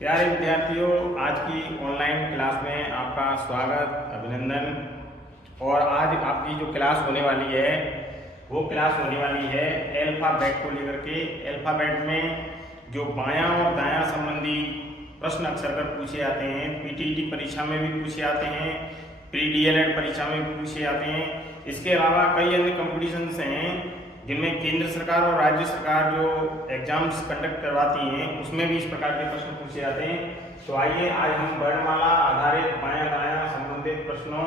प्यारे विद्यार्थियों, आज की ऑनलाइन क्लास में आपका स्वागत, अभिनंदन। और आज आपकी जो क्लास होने वाली है वो क्लास होने वाली है अल्फ़ाबेट को लेकर के। अल्फ़ाबेट में जो बायां और दायां संबंधी प्रश्न अक्सर कर पूछे जाते हैं, पीटीईटी परीक्षा में भी पूछे जाते हैं, प्री डीएलएड परीक्षा में भी पूछे जाते हैं। इसके अलावा कई अन्य कॉम्पिटिशन्स हैं जिनमें केंद्र सरकार और राज्य सरकार जो एग्जाम्स कंडक्ट करवाती हैं उसमें भी इस प्रकार के प्रश्न पूछे जाते हैं। तो आइए आज हम वर्णमाला आधारित बायां दायां संबंधित प्रश्नों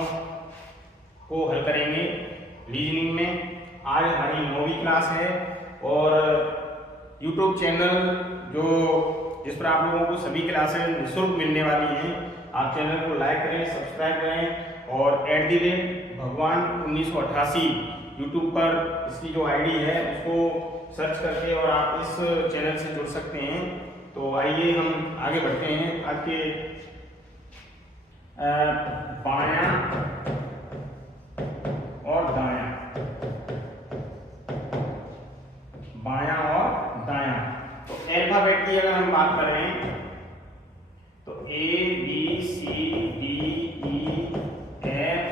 को हल करेंगे रीजनिंग में। आज हमारी 9वीं क्लास है और यूट्यूब चैनल जिस पर आप लोगों को सभी क्लासें निःशुल्क मिलने वाली हैं, आप चैनल को लाइक करें, सब्सक्राइब करें और @भगवान 1988 यूट्यूब पर इसकी जो आईडी है उसको सर्च करके और आप इस चैनल से जुड़ सकते हैं। तो आइए हम आगे बढ़ते हैं। आज के बायां और दायां, बायां और दायां। तो अल्फाबेट की अगर हम बात करें तो A B C D E F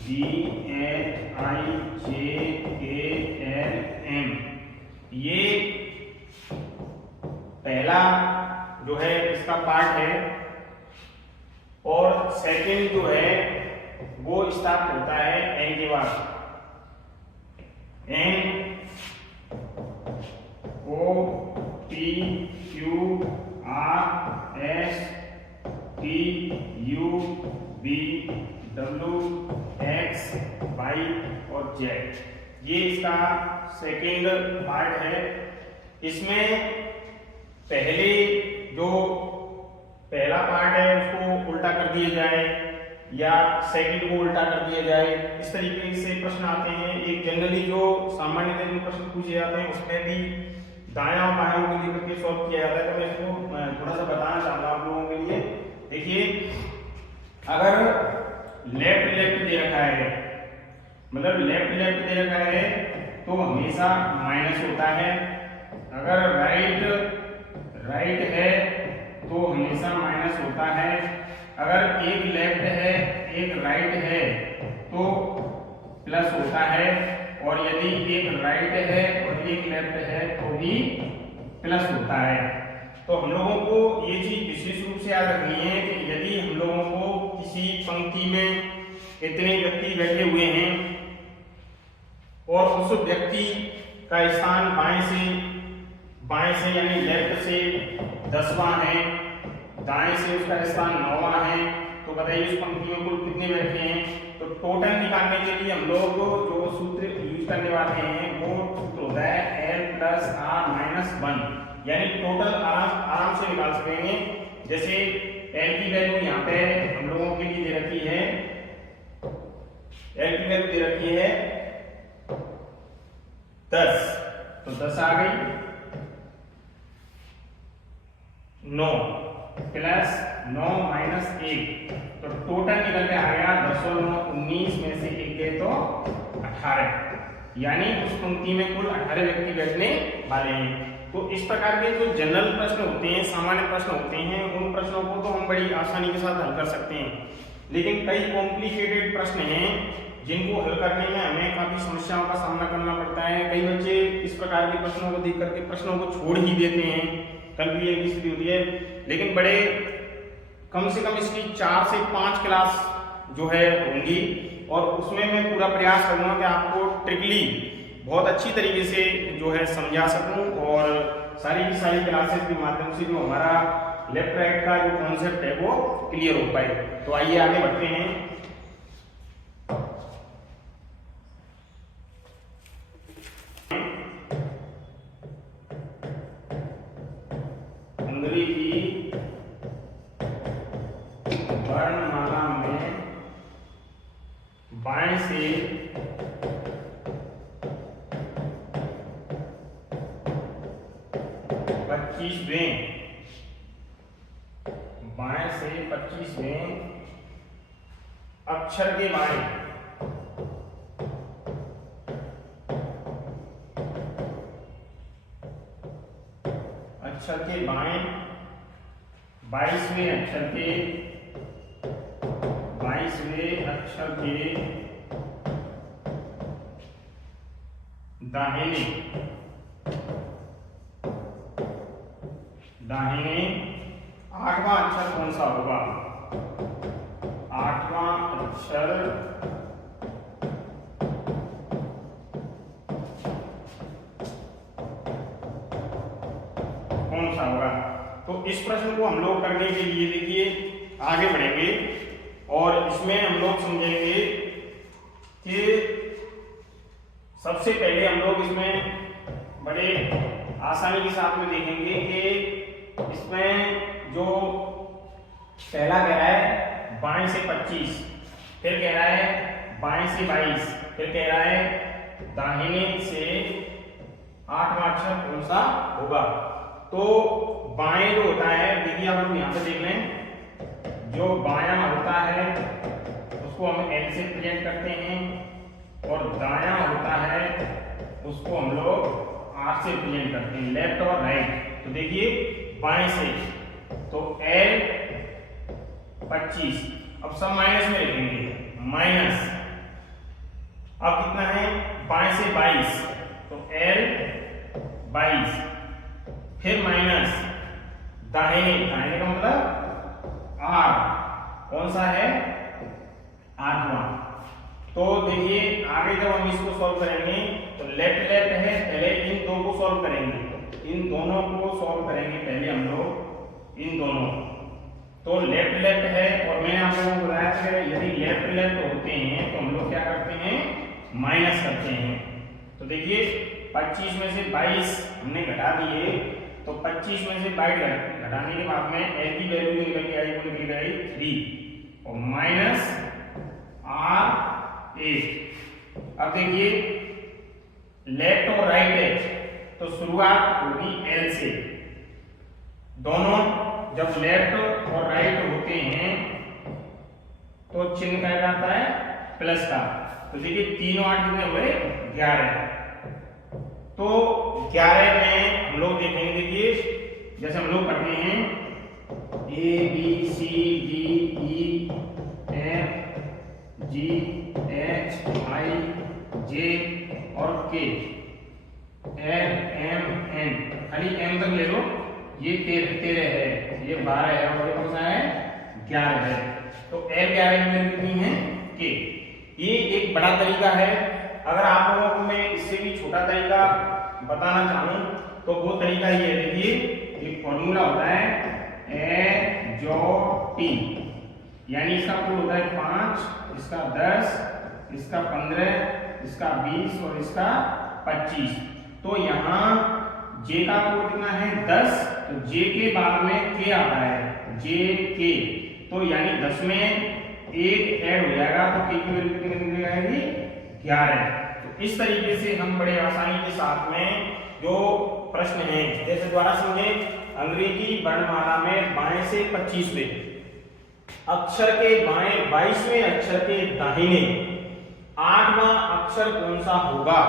G H I J K L M, ये पहला जो है इसका पार्ट है और सेकंड जो है वो स्टार्ट होता है एन के बाद। N O P Q R S T U V W X Y और Z, ये इसका सेकेंड पार्ट है। इसमें पहले जो पहला पार्ट है उसको उल्टा कर दिया जाए या सेकंड को उल्टा कर दिया जाए, इस तरीके से प्रश्न आते हैं। एक जनरली जो सामान्य जो प्रश्न पूछे जाते हैं उसमें भी दायां और बायां को लेकर के सॉल्व किया जाता है। तो मैं इसको थोड़ा सा बताना चाहूंगा आप लोगों के लिए। देखिए, अगर लेफ्ट लेफ्ट दे रखा है, मतलब लेफ्ट लेफ्ट दे रखा है तो हमेशा माइनस होता है। अगर राइट राइट है तो हमेशा माइनस होता है। अगर एक लेफ्ट है एक राइट है तो प्लस होता है, और यदि एक राइट है और एक लेफ्ट है तो भी प्लस होता है। तो हम लोगों को ये चीज विशेष रूप से याद रखनी है कि यदि हम लोगों को किसी पंक्ति में इतने व्यक्ति बैठे हुए हैं और उस व्यक्ति का स्थान बाएं से यानी लेफ्ट से 10वां है, दाएं से उसका स्थान 9वां है, तो बताइए उस पंक्ति में कुल कितने बैठे हैं। तो टोटल निकालने के लिए हम लोग जो सूत्र यूज करने वाले हैं वो सूत्र होता है L + R - 1, यानी टोटल आराम से निकाल सकेंगे। जैसे L की वैल्यू यहाँ पे हम लोगों के लिए दे रखी है, L की वैल्यू दे रखी है 10, तो 10 आ गई। 9 प्लस 9 माइनस 1, तो टोटल निकल के आ गया 10 और 9 19 में से 1 गए तो 18, यानी उस पंक्ति में कुल 18 व्यक्ति बैठने वाले हैं। तो इस प्रकार के जो जनरल प्रश्न होते हैं, सामान्य प्रश्न होते हैं, उन प्रश्नों को तो हम बड़ी आसानी के साथ हल कर सकते हैं। लेकिन कई कॉम्प्लिकेटेड प्रश्न हैं जिनको हल करने में हमें काफी समस्याओं का सामना करना पड़ता है। कई बच्चे इस प्रकार के प्रश्नों को देख करके प्रश्नों को छोड़ ही देते हैं, कल भी एक स्थिति होती है। लेकिन बड़े कम से कम इसकी 4 से 5 क्लास जो है होंगी और उसमें मैं पूरा प्रयास करूंगा कि आपको ट्रिकली बहुत अच्छी तरीके से जो है समझा सकूं और सारी की सारी क्लासेस के माध्यम से जो हमारा लेफ्ट राइट का जो कॉन्सेप्ट है वो क्लियर हो पाए। तो आइए आगे बढ़ते हैं। की वर्णमाला में बाएं से 25वें, बाएं से 25वें अक्षर के बाएं अक्षर के बाएं 22वें अक्षर के दाहिने 8वां अक्षर कौन सा होगा? 8वां अक्षर कौन सा होगा? तो इस प्रश्न को हम लोग करने के लिए देखिए आगे बढ़ेंगे और इसमें हम लोग समझेंगे कि सबसे पहले हम लोग इसमें बड़े आसानी के साथ में देखेंगे कि इसमें जो पहला कह रहा है बाएं से 25, फिर कह रहा है बाएं से 22, फिर कह रहा है दाहिने से 8वां अक्षर कौन सा होगा? तो बाएं जो होता है, देखिए आप लोग यहाँ पे देख लें, जो बायां होता है उसको हम L से प्रेजेंट करते हैं और दायां होता है उसको हम लोग R से प्रेजेंट करते हैं, लेफ्ट और राइट। तो देखिए बाएं से तो L 25, अब सब माइनस में लिखेंगे, माइनस अब कितना है बाएं से 22 तो L 22, फिर माइनस दाहिने का मतलब R कौन सा है 8वां। तो देखिए आगे जब हम इसको सॉल्व करेंगे तो लेफ्ट है, पहले इन दो को सॉल्व करेंगे, इन दोनों को सॉल्व करेंगे पहले हम लोग इन दोनों। तो लेफ्ट है और मैंने आप लोगों को बताया था कि यदि लेफ्ट होते हैं तो हम लोग क्या करते हैं माइनस करते हैं। तो देखिए 25 में से 22 हमने घटा दिए, तो 25 में से 22 घटाने के बाद में L की वैल्यू निकल के आई, वो निकल गई 3 और माइनस R8। अब देखिए लेफ्ट और राइट है तो शुरुआत होगी L से, दोनों जब लेफ्ट और राइट होते हैं तो चिन्ह क्या आता है प्लस का। तो देखिए 3 और 8 कितने हुए 11। तो 11 में हम लोग देखेंगे, देखिए जैसे हम लोग पढ़ते हैं A B C D E F G H I J और K L M N, खाली M तक ले लो, ये 13 है, ये 12 है और ये कौन सा है 11 है। तो L 11 की वैल्यू कितनी है K। ये एक बड़ा तरीका है। अगर आप लोगों को मैं इससे भी छोटा तरीका बताना चाहूं तो वो तरीका ये है, देखिए एक फॉर्मूला होता है A-J-T, यानी इसका कुल होता है 5, इसका 10, इसका 15, इसका 20 और इसका 25। तो यहाँ J का कोड कितना है 10, तो J के बाद में K आता है JK, तो यानी 10 में 1 ऐड हो जाएगा तो K की वैल्यू कितनी निकल आएगी 11। तो इस तरीके से हम बड़े आसानी के साथ में जो प्रश्न है, जैसे द्वारा समझे अंग्रेजी वर्णमाला में बाएं से 25वें अक्षर के बाएं 22वें अक्षर के दाहिने 8वां अक्षर कौन सा होगा।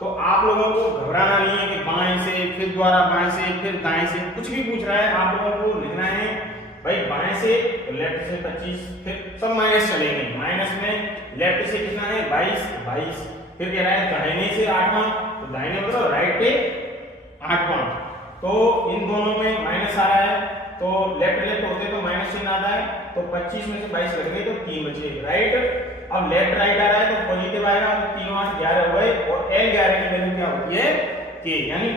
तो आप लोगों को घबराना नहीं है कि बाएं से फिर द्वारा बाएं से फिर दाएं से कुछ भी पूछ रहा है, आप लोगों को लिखना है भाई बाएं से तो लेफ्ट से 25, फिर सब माइनस चलेंगे, माइनस में लेफ्ट से कितना है 22, फिर कह रहा है दाहिने से 8वां, तो दाहिने मतलब राइट पे 8वां, तो इन दोनों में माइनस आ रहा है तो लेफ्ट होते तो माइनस चिन्ह आता है, तो 25 में से 22 लग गए तो 3 बचे राइट। अब लेफ्ट राइट आ रहा है तो पॉजिटिव आएगा, तो 3 8 11 हुए और L 11 की वैल्यू क्या होती है K, यानी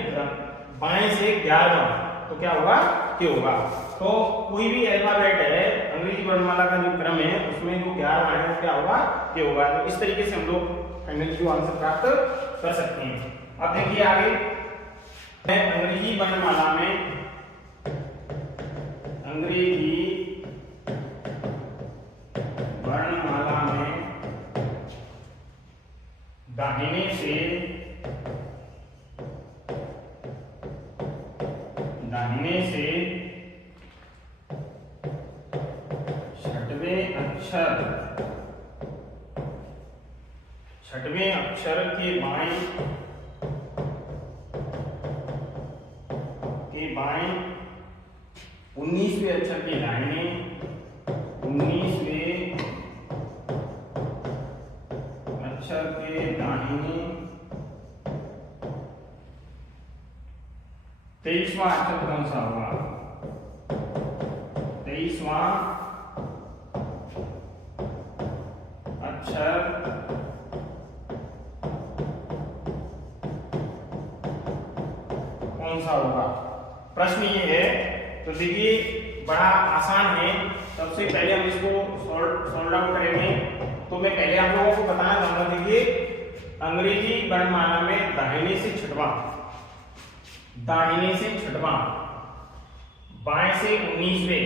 बाएं से 11वां, तो क्या होगा K होगा। तो कोई भी अल्फाबेट है अंग्रेजी वर्णमाला का जो क्रम है उसमें जो 11वां है वो क्या होगा K होगा। तो इस तरीके से हम लोग फाइनली जो आंसर प्राप्त कर सकते हैं। अब देखिए आगे अंग्रेजी वर्णमाला में दाहिने से छठवें अक्षर के बाएं 19वें अक्षर के दाहिने 19वें अक्षर के दाहिने 23वां अक्षर कौन सा होगा? 23वां अक्षर कौन सा होगा? प्रश्न ये है। तो देखिए बड़ा आसान है। सबसे पहले हम इसको सॉल्व आउट करेंगे। तो मैं पहले आप लोगों को बताना चाहूंगा, देखिए अंग्रेजी वर्णमाला में दाहिने से छठवां, दाहिने से छठवां, बाएं से 19वें,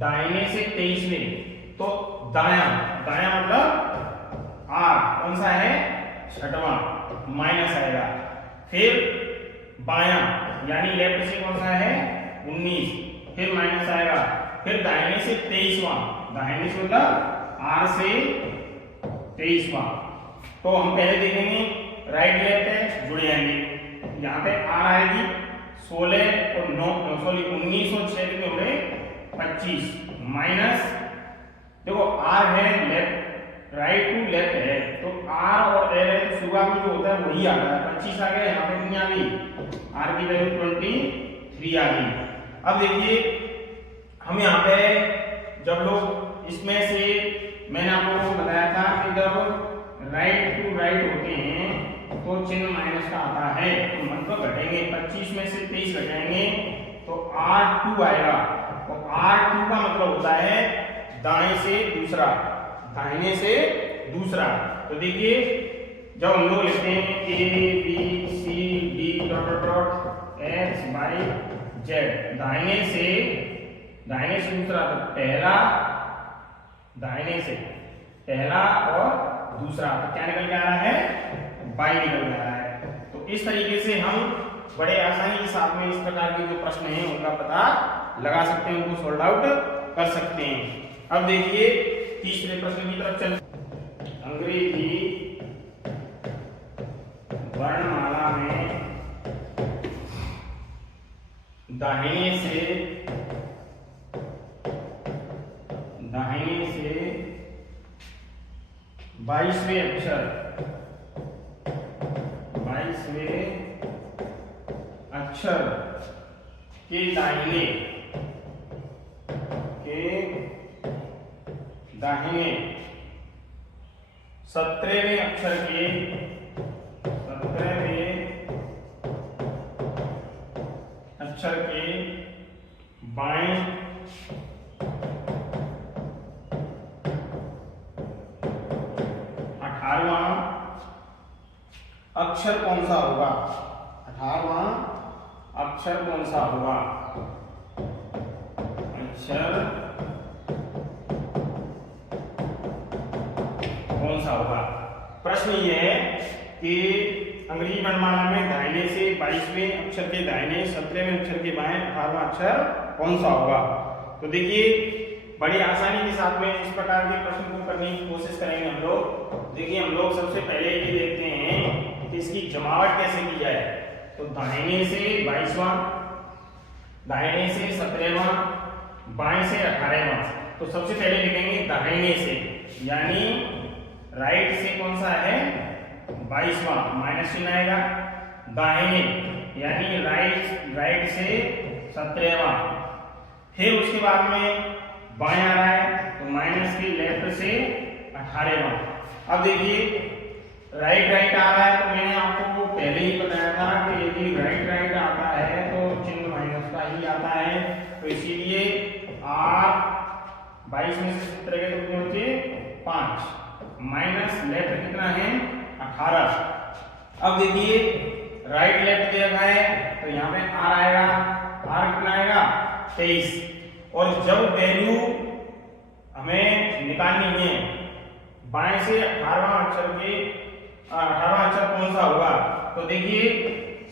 दाहिने से 23वें। तो दायां, दायां मतलब आर कौन सा है? छठवां, माइनस आएगा। फिर बायां यानी लेफ्ट से कौन सा है? 19, फिर माइनस आएगा। फिर दाहिने से 23वां, दाहिने से मतलब आर से 23वां। तो हम पहले देखेंगे राइट लेफ्ट है, जुड़ जाएंगे। यहाँ पे आर आएगी 16 और 9 सॉरी 19 और 6 कितने हो गए? 25 माइनस, देखो आर है लेफ्ट, राइट टू लेफ्ट है, तो आर और एल है तो शुरुआत में जो होता है वही आता है। 25 आ गया, यहाँ पे कितनी आ गई? आर की वैल्यू 23 आ गई। अब देखिए हम यहाँ पे जब लोग इसमें से, मैंने आप लोगों को बताया था कि जब राइट टू राइट होते हैं तो चिन्ह माइनस का आता है, तो मतलब घटेंगे। 25 में से 23 घटाएंगे तो R2 आएगा। तो R2 का मतलब होता है दाएं से दूसरा, दाहिने से दूसरा। तो देखिए जब हम लोग लिखते हैं ABCD XYZ, दाहिने से दूसरा, तो पहला, दाहिने से पहला और दूसरा, तो क्या निकल के आ रहा है? बाई निकल के आ रहा है। तो इस तरीके से हम बड़े आसानी के साथ में इस प्रकार के जो प्रश्न हैं उनका पता लगा सकते हैं, उनको सोल्व आउट कर सकते हैं। अब देखिए तीसरे प्रश्न की तरफ चलते। अंग्रेजी वर्णमाला में दाहिने से 22वें अक्षर, 22वें अक्षर के दाहिने 17वें अक्षर के 17वें अक्षर के बाएं 18वां अक्षर कौन सा होगा? 18वां अक्षर कौन सा होगा? अक्षर कौन सा होगा? प्रश्न ये है कि अंग्रेजी वर्णमाला में दाहिने से 22वें अक्षर के दाहिने 17वें अक्षर के बाएं 18वां अक्षर कौन सा होगा? तो देखिए बड़ी आसानी के साथ में इस प्रकार के प्रश्न को करने की कोशिश करेंगे हम लोग। देखिए हम लोग सबसे पहले ये देखते हैं कि इसकी जमावट कैसे की जाए। तो दाहिने से 22वां, दाहिने से 17वां, बाएं से 18वां। तो सबसे पहले लिखेंगे दाहिने से, यानी राइट से कौन सा है? 22वां, माइनस चिन्ह आएगा। दाहिने यानी राइट से 17वां। फिर उसके बाद में बाएं आ रहा है तो माइनस की लेफ्ट से 18वां। अब देखिए राइट आ रहा है, तो मैंने आपको पहले ही बताया था कि यदि राइट आता है तो चिन्ह माइनस का ही आता है। तो इसीलिए R 22 में से 17 के कितने होते? 5 माइनस लेफ्ट कितना है? 18। अब देखिए राइट लेफ्ट दे रखा है तो यहाँ पे R आएगा। R कितना आएगा? 23। और जब वैल्यू हमें निकालनी है बाएं से 18वां अक्षर कौन सा होगा? तो देखिए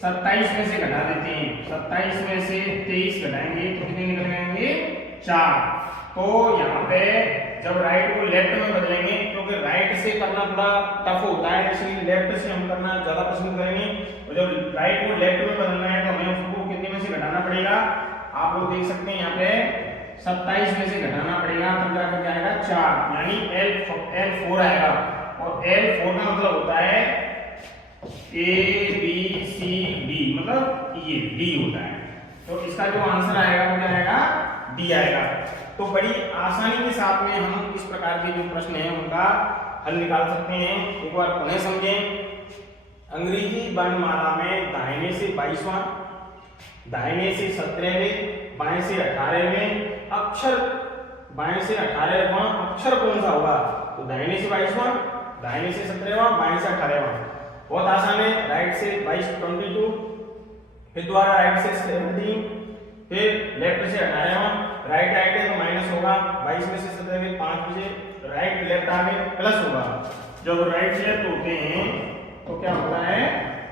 27 में से घटा देते हैं। 27 में से 23 घटाएंगे तो कितने निकल जाएंगे? 4। तो यहाँ पे जब राइट को लेफ्ट में बदलेंगे, क्योंकि राइट से करना थोड़ा टफ होता है, इसलिए लेफ्ट से हम करना ज्यादा पसंद करेंगे। और जब राइट को लेफ्ट में बदलना है तो हमें उसको कितने में से घटाना पड़ेगा? आप लोग देख सकते हैं यहाँ पे 27 में से घटाना पड़ेगा, तब जाकर क्या आएगा 4, यानी L4 आएगा। और L4 का मतलब होता है ABCD, मतलब ये D होता है। तो इसका जो आंसर आएगा वो क्या आएगा, D आएगा। तो बड़ी आसानी के साथ में हम इस प्रकार के जो प्रश्न हैं उनका हल निकाल सकते हैं। एक बार पुनः समझें। अंग्रेजी वर्णमाला में दाहिने से 22वां, दाहिने से 17वें, बाएं से 18वें अक्षर, बाएं से 18वां अक्षर कौन सा होगा? तो दाहिने से 22वां, दाहिने से 17वां, बाएं से 18वां। बहुत आसान है। राइट से 22 22, फिर दोबारा राइट से 17, फिर लेफ्ट से 18वां। राइट राइट है तो माइनस होगा, 22 में से 17 में 5 बजे राइट लेफ्ट आ गए प्लस होगा। जब राइट लेफ्ट होते हैं तो क्या होता है,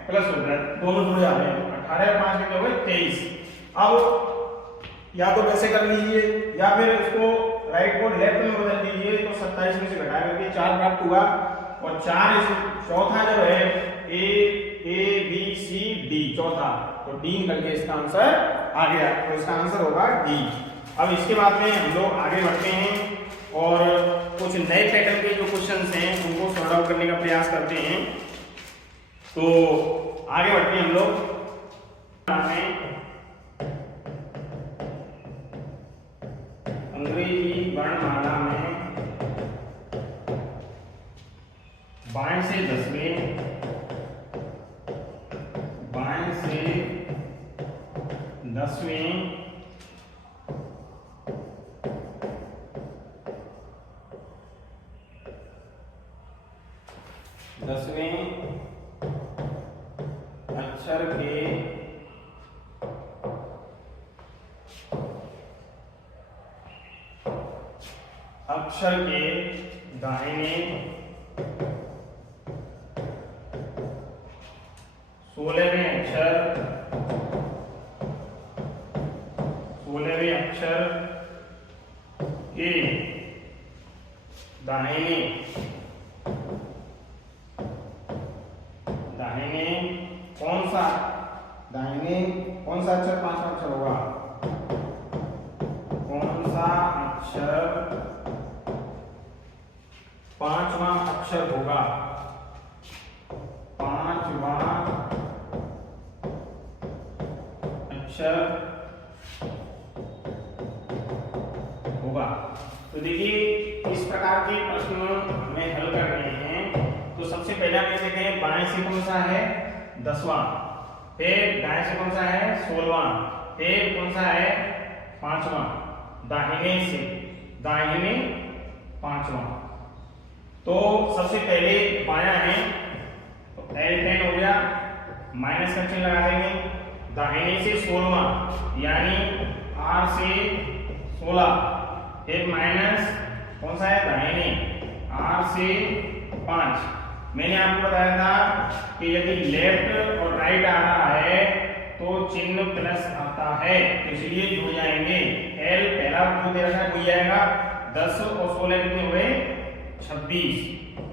प्लस होता है, दोनों जुड़ जाते हैं। 18 5 कितने हो गए 23। अब या तो वैसे कर लीजिए या फिर इसको राइट को लेफ्ट में बदल दीजिए, तो 27 में से घटा करके 4 प्राप्त हुआ। और 4 चौथा जो है ABCD चौथा, तो D निकल के इसका आंसर आ गया। तो इसका आंसर होगा D। अब इसके बाद में हम लोग आगे बढ़ते हैं और कुछ नए पैटर्न के जो क्वेश्चंस हैं उनको सॉल्व आउट करने का प्रयास करते हैं। तो आगे बढ़ते हैं हम लोग। अंग्रेजी वर्णमाला में बाएं से 10वें, बाएं से 10वें, अक्षर के दाहिने 16वें अक्षर के दाहिने कौन सा अक्षर 5वां अक्षर होगा? कौन सा अक्षर 5वां अक्षर होगा? 5वां अक्षर होगा। तो देखिए इस प्रकार के प्रश्न हमें हल करने हैं। तो सबसे पहले हम देखते हैं बाएं से कौन सा है 10वां, फिर दाएं से कौन सा है 16वां, फिर कौन सा है 5वां, दाहिने से दाहिने 5वां। तो सबसे पहले बायां है तो L10 हो गया, माइनस का चिन्ह लगा देंगे। दाहिने से 16वां यानी R से 16, फिर माइनस कौन सा है दाहिने R से 5। मैंने आपको बताया था कि यदि लेफ्ट और राइट आ रहा है तो चिन्ह प्लस आता है, तो इसलिए जुड़ जाएंगे। L पहला जो दे रखा है वही आएगा। 10 और 16 कितने हुए 26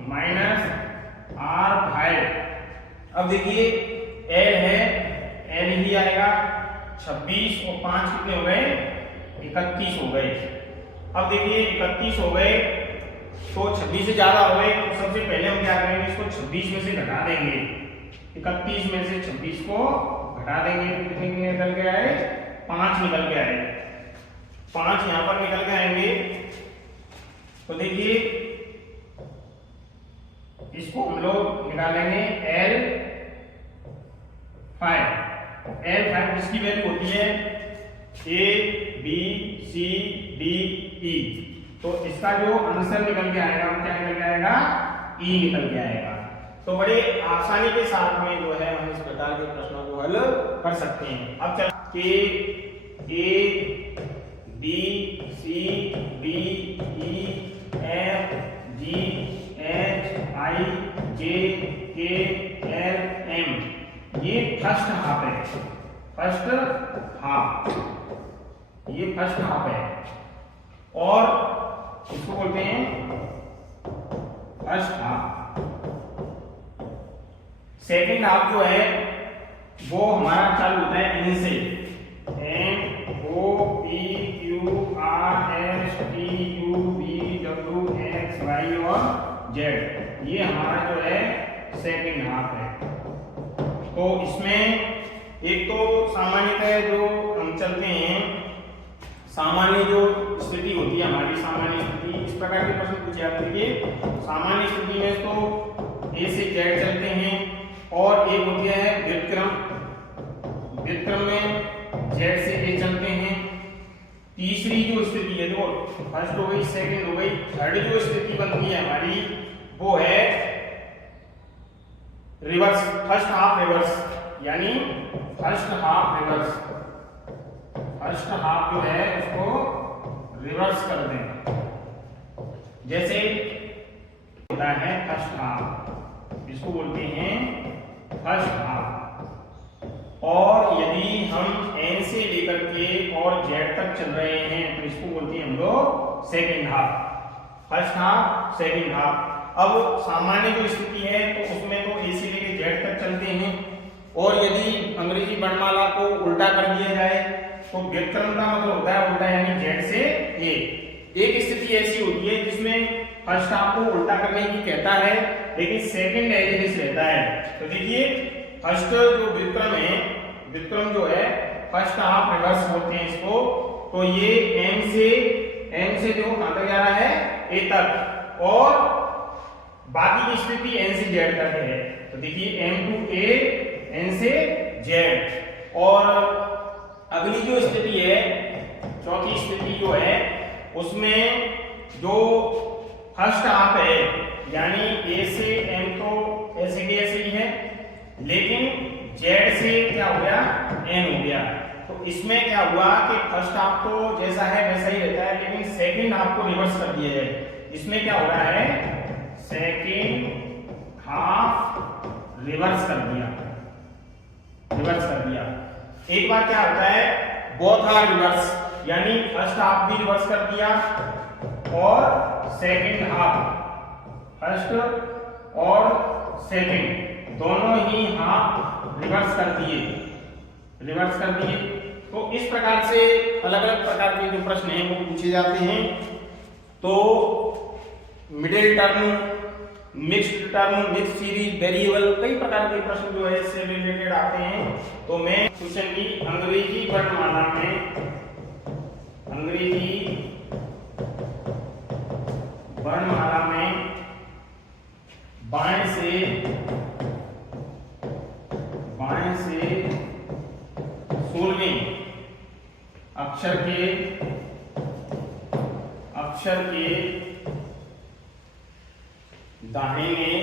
माइनस R5। अब देखिए L है, L ही आएगा। 26 और 5 कितने हो गए 31 हो गए। अब देखिए 31 हो गए तो 26 से ज्यादा हो गए, तो सबसे पहले हम क्या करेंगे, इसको 26 में से घटा देंगे। 31 में से 26 को घटा देंगे तो कितने निकल के आए 5 निकल के आए। 5 यहां पर निकल के आएंगे। तो देखिए इसको हम लोग निकालेंगे L5 जिसकी वैल्यू होती है ABCDE। तो इसका जो आंसर निकल के आएगा वो क्या निकल के आएगा E निकल के आएगा। तो बड़े आसानी के साथ में जो है हम इस प्रकार के प्रश्नों को हल कर सकते हैं। अब चल के A B C D E F G H I J K L M ये फर्स्ट हाफ है, ये फर्स्ट हाफ है और इसको बोलते हैं फर्स्ट हाफ। सेकंड हाफ जो है वो हमारा चालू होता है N से, N O P Q R S T U V W X Y और Z, ये हमारा जो है सेकंड हाफ है। तो इसमें एक तो सामान्यतः जो हम चलते हैं, सामान्य जो स्थिति होती है हमारी, सामान्य स्थिति इस प्रकार के प्रश्न पूछे जाते हैं। देखिए सामान्य स्थिति में तो ए से जेड चलते हैं, और एक होती है व्युत्क्रम, व्युत्क्रम में जेड से ए चलते हैं। तीसरी जो स्थिति है, जो फर्स्ट हो गई, सेकंड हो गई, थर्ड जो स्थिति बनती है हमारी वो है रिवर्स, फर्स्ट हाफ रिवर्स, यानी first half reverse, first half जो है उसको रिवर्स कर दें। जैसे होता है फर्स्ट हाफ, इसको बोलते हैं फर्स्ट हाफ। और यदि हम एन से लेकर के और जेड तक चल रहे हैं तो इसको बोलते हैं हम लोग second half, first half second half. अब सामान्य जो स्थिति है तो उसमें तो ए से लेकर जेड तक चलते हैं, और यदि अंग्रेजी वर्णमाला को उल्टा कर दिया जाए तो व्युत्क्रम का मतलब होता है उल्टा, यानी जेड से ए। एक स्थिति ऐसी होती है जिसमें फर्स्ट हाफ को उल्टा करने की कहता है, लेकिन सेकंड एज इट इज रहता है। तो देखिए फर्स्ट जो व्युत्क्रम है, व्युत्क्रम जो है फर्स्ट हाफ रिवर्स बोलते हैं इसको। तो ये एम से जो कहां तक जा रहा है, ए तक, और बाकी की स्थिति एन से जेड तक है। तो देखिए एम टू ए, एन से जेड। और अगली जो स्थिति है, चौथी स्थिति जो है, उसमें जो फर्स्ट हाफ है यानी ए से एम तो ऐसे के ऐसे ही है, लेकिन जेड से क्या हो गया, एन हो गया। तो इसमें क्या हुआ कि फर्स्ट हाफ तो जैसा है वैसा ही रहता है, लेकिन सेकंड हाफ को रिवर्स कर दिया जाए। इसमें क्या हो रहा है, सेकंड हाफ रिवर्स कर दिया, रिवर्स कर दिया। एक बार क्या होता है, बोथ आर रिवर्स, यानी फर्स्ट हाफ भी रिवर्स कर दिया और सेकंड हाफ, फर्स्ट और सेकंड दोनों ही हाफ रिवर्स कर दिए, रिवर्स कर दिए। तो इस प्रकार से अलग अलग प्रकार के जो प्रश्न हैं वो पूछे जाते हैं। तो middle term, mixed term, mix series, variable, कई प्रकार के प्रश्न जो है इससे रिलेटेड आते हैं। तो मैं क्वेश्चन की अंग्रेजी वर्णमाला में, अंग्रेजी वर्णमाला में बाएं से 16वें अक्षर के दाहिने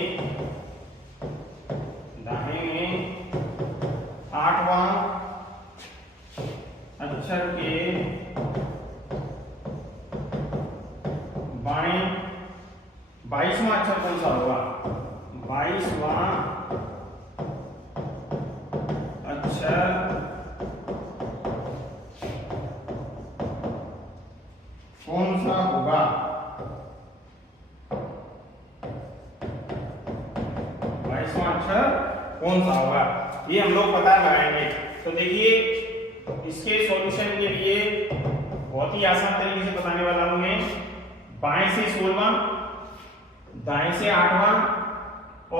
8वां अक्षर के बाएं 22वां अक्षर कौन सा होगा, 22वां अक्षर कौन सा होगा, 22वां अक्षर कौन सा होगा, ये हम लोग पता लगाएंगे। तो देखिए इसके सॉल्यूशन के लिए बहुत ही आसान तरीके से बताने वाला हूं मैं। बाएं से 16वां, दाएं से 8वां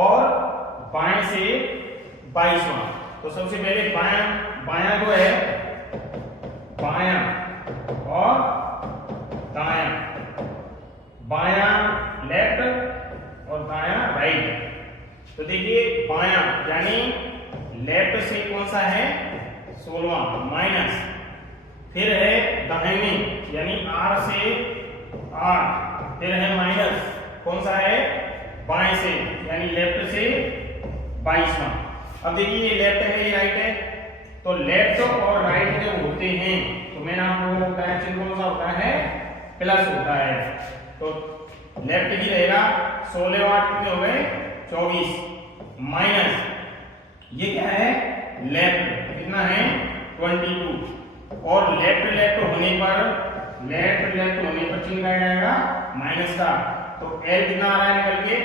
और बाएं से 22वां। तो सबसे पहले बायां जो है, बायां और दायां, बायां लेफ्ट और दायां राइट। तो देखिए बायां यानी लेफ्ट से कौन सा है, 16वां माइनस, फिर है दाहिने यानी R से 8, फिर है माइनस कौन सा है, बाएं से यानी लेफ्ट से 22वां। अब देखिए ये लेफ्ट है ये राइट है, तो लेफ्ट और राइट जब होते हैं तो मैंने आपको बताया चिन्ह कौन सा होता है, प्लस होता है। तो लेफ्ट ही रहेगा, 16 और 8 कितने हो गए, 24, माइनस ये क्या है, लेफ्ट कितना है, 22, और लेफ्ट होने पर चिन्ह क्या आएगा, माइनस का। तो L कितना आ रहा है निकल के,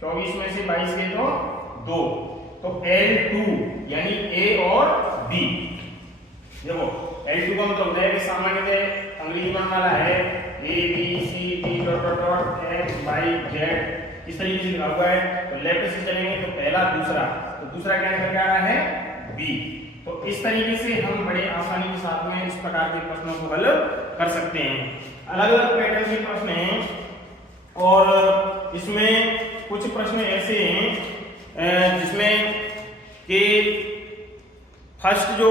24 में से 22 के तो 2, तो L2 यानी A और B। देखो L2 का मतलब होता है कि सामान्यतः अंग्रेजी वर्णमाला है A B C D dot dot dot X Y Z इस तरीके से लिखा हुआ है। तो लेफ्ट से चलेंगे तो पहला दूसरा, तो दूसरा क्या निकल के आ रहा है B। तो इस तरीके से हम बड़े आसानी के साथ में इस प्रकार के प्रश्नों को हल कर सकते हैं। अलग अलग पैटर्न के प्रश्न हैं और इसमें कुछ प्रश्न ऐसे हैं जिसमें कि फर्स्ट जो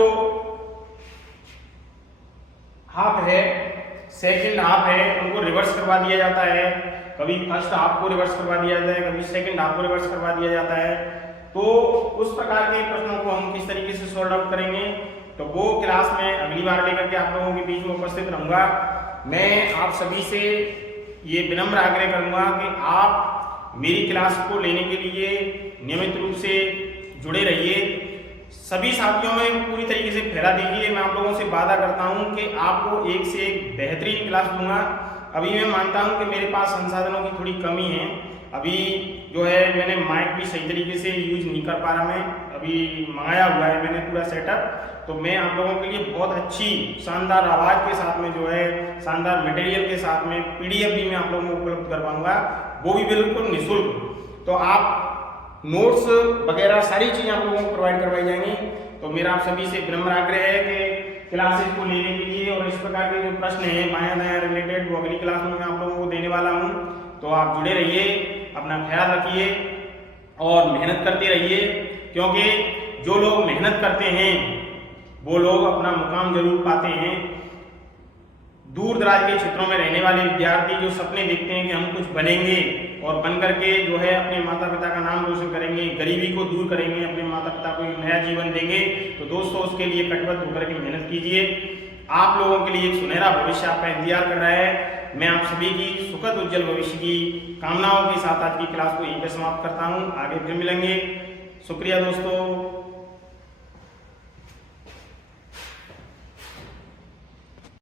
हाफ है, सेकंड हाफ है, उनको रिवर्स करवा दिया जाता है। कभी फर्स्ट हाफ को रिवर्स करवा दिया जाता है, कभी सेकंड हाफ को रिवर्स करवा दिया जाता है। तो उस प्रकार के प्रश्नों को हम किस तरीके से सॉल्व आउट करेंगे, तो वो क्लास में अगली बार लेकर के आप लोगों के बीच में उपस्थित रहूंगा। मैं आप सभी से ये विनम्र आग्रह करूंगा कि आप मेरी क्लास को लेने के लिए नियमित रूप से जुड़े रहिए। सभी साथियों में पूरी तरीके से फैला दीजिए। मैं आप लोगों से वादा करता हूं कि आपको एक से एक बेहतरीन क्लास दूंगा। अभी मैं मानता हूं कि मेरे पास संसाधनों की थोड़ी कमी है। अभी जो है मैंने माइक भी सही तरीके से यूज नहीं कर पा रहा, मैं अभी मंगाया हुआ है मैंने पूरा सेटअप। तो मैं आप लोगों के लिए बहुत अच्छी शानदार आवाज़ के साथ में जो है शानदार मटेरियल के साथ में PDF भी मैं आप लोगों को उपलब्ध करवाऊंगा, वो भी बिल्कुल निःशुल्क। तो आप नोट्स वगैरह सारी चीज़ें आप लोगों को प्रोवाइड करवाई जाएंगी। तो मेरा आप सभी से विनम्र आग्रह है कि क्लासेस को लेने के लिए और इस प्रकार के जो प्रश्न हैं बायां दायां रिलेटेड वो अगली क्लास में मैं आप लोगों को देने वाला हूं। तो आप जुड़े रहिए, अपना ख्याल रखिए और मेहनत करते रहिए, क्योंकि जो लोग मेहनत करते हैं वो लोग अपना मुकाम जरूर पाते हैं। दूर दराज के क्षेत्रों में रहने वाले विद्यार्थी जो सपने देखते हैं कि हम कुछ बनेंगे और बन करके जो है अपने माता पिता का नाम रोशन करेंगे, गरीबी को दूर करेंगे, अपने माता पिता को एक नया जीवन देंगे, तो दोस्तों उसके लिए कटिबद्ध होकर के मेहनत कीजिए। आप लोगों के लिए एक सुनहरा भविष्य आपका इंतजार कर रहा है। मैं आप सभी की सुखद उज्जवल भविष्य की कामनाओं के साथ आज की क्लास को यहीं पे समाप्त करता हूँ। आगे फिर मिलेंगे। शुक्रिया दोस्तों।